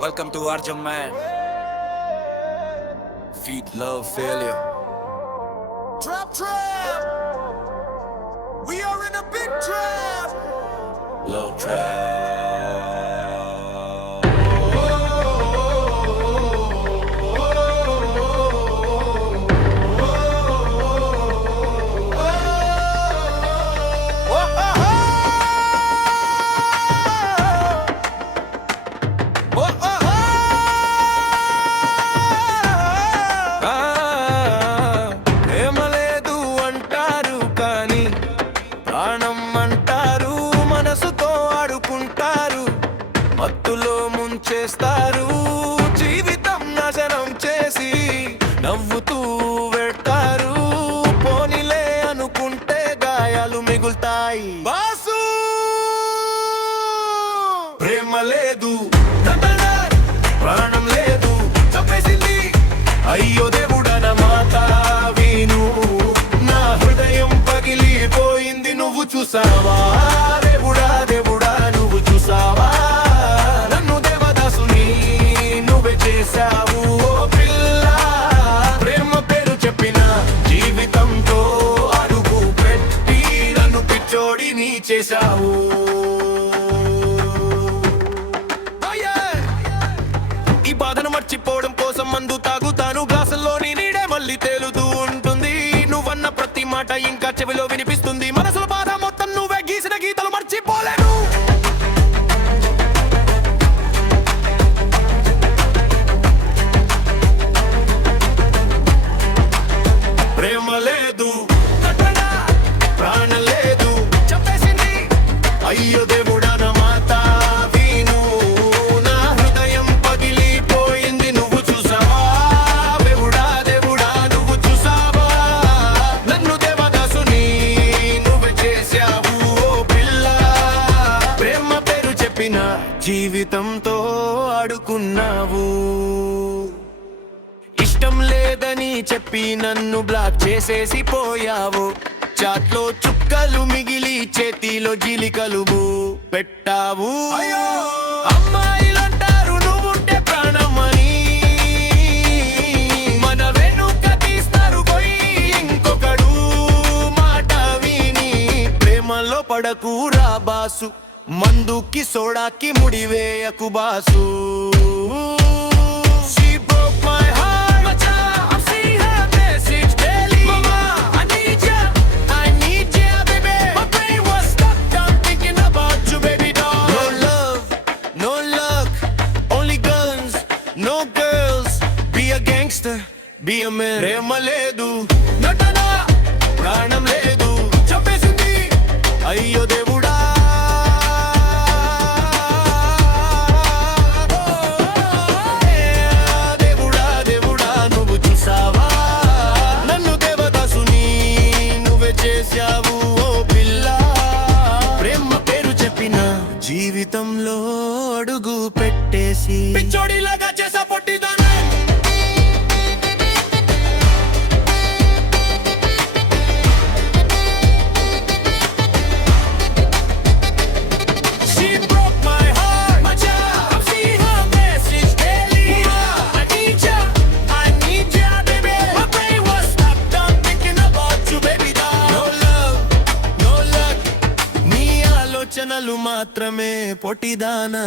Welcome to Arjun Man. Feed love failure. Trap. We are in a big trap. Love trap. మత్తులో ముంచేస్తారు, జీవితం నాశనం చేసి నవ్వుతూ వెళ్తారు. పోనిలే అనుకుంటే గాయాలు మిగులుతాయి. బాసు ప్రేమ లేదు, ప్రాణం లేదు, చంపేసింది. అయ్యో దేవుడా నా మాట విను, నా హృదయం పగిలిపోయింది. నువ్వు చూసావా దేవుడా, దేవుడా నువ్వు చూసావా? చేశావు ఈ బాధను మర్చిపోవడం కోసం మందు తాగుతాను. గ్లాసుల్లోని నీడే మళ్ళీ తేలుతూ ఉంటుంది. నువ్వన్న ప్రతి మాట ఇంకా చెవిలో వినిపిస్తుంది. మనసుల బాధ మొత్తం నువ్వే గీసిన గీతలు మర్చిపోలేను. ప్రేమ లేదు, ప్రాణం లేదు, అయ్యో దేవుడా నా మాట విను, నా హృదయం పగిలిపోయింది. నువ్వు చూసావా దేవుడా, దేవుడా నువ్వు చూసావా? నన్ను దేవదాసుని నువ్వే చేశావు. ఓ పిల్ల, ప్రేమ పేరు చెప్పిన జీవితంతో ఆడుకున్నావు. ఇష్టం లేదని చెప్పి నన్ను బ్లాక్ చేసేసి పోయావు. చాట్లో చుక్కలు మిగిలి చేతిలో జీలికలు పెట్టావు. అమ్మాయిలంటారు నువ్వుంటే ప్రాణమని, మన వెనుక తీస్తారు పోయి ఇంకొకడు మాట విని. ప్రేమలో పడకురా బాసు, మందుకి సోడాకి ముడివేయకు బాసు. Be a man. ప్రేమ లేదు, నటన, ప్రాణం లేదు, చంపేసింది. అయ్యో దేవుడా, దేవుడా దేవుడా నువ్వు చూసావా? నన్ను దేవదాసుని నువ్వే చేశావు. ఓ పిల్ల, ప్రేమ పేరు చెప్పిన జీవితంలో అడుగు పెట్టేసి పిచ్చోడిలాగా చేసా పొట్టిదాన్ని. ఆలోచనలు మాత్రమే పొట్టిదానా.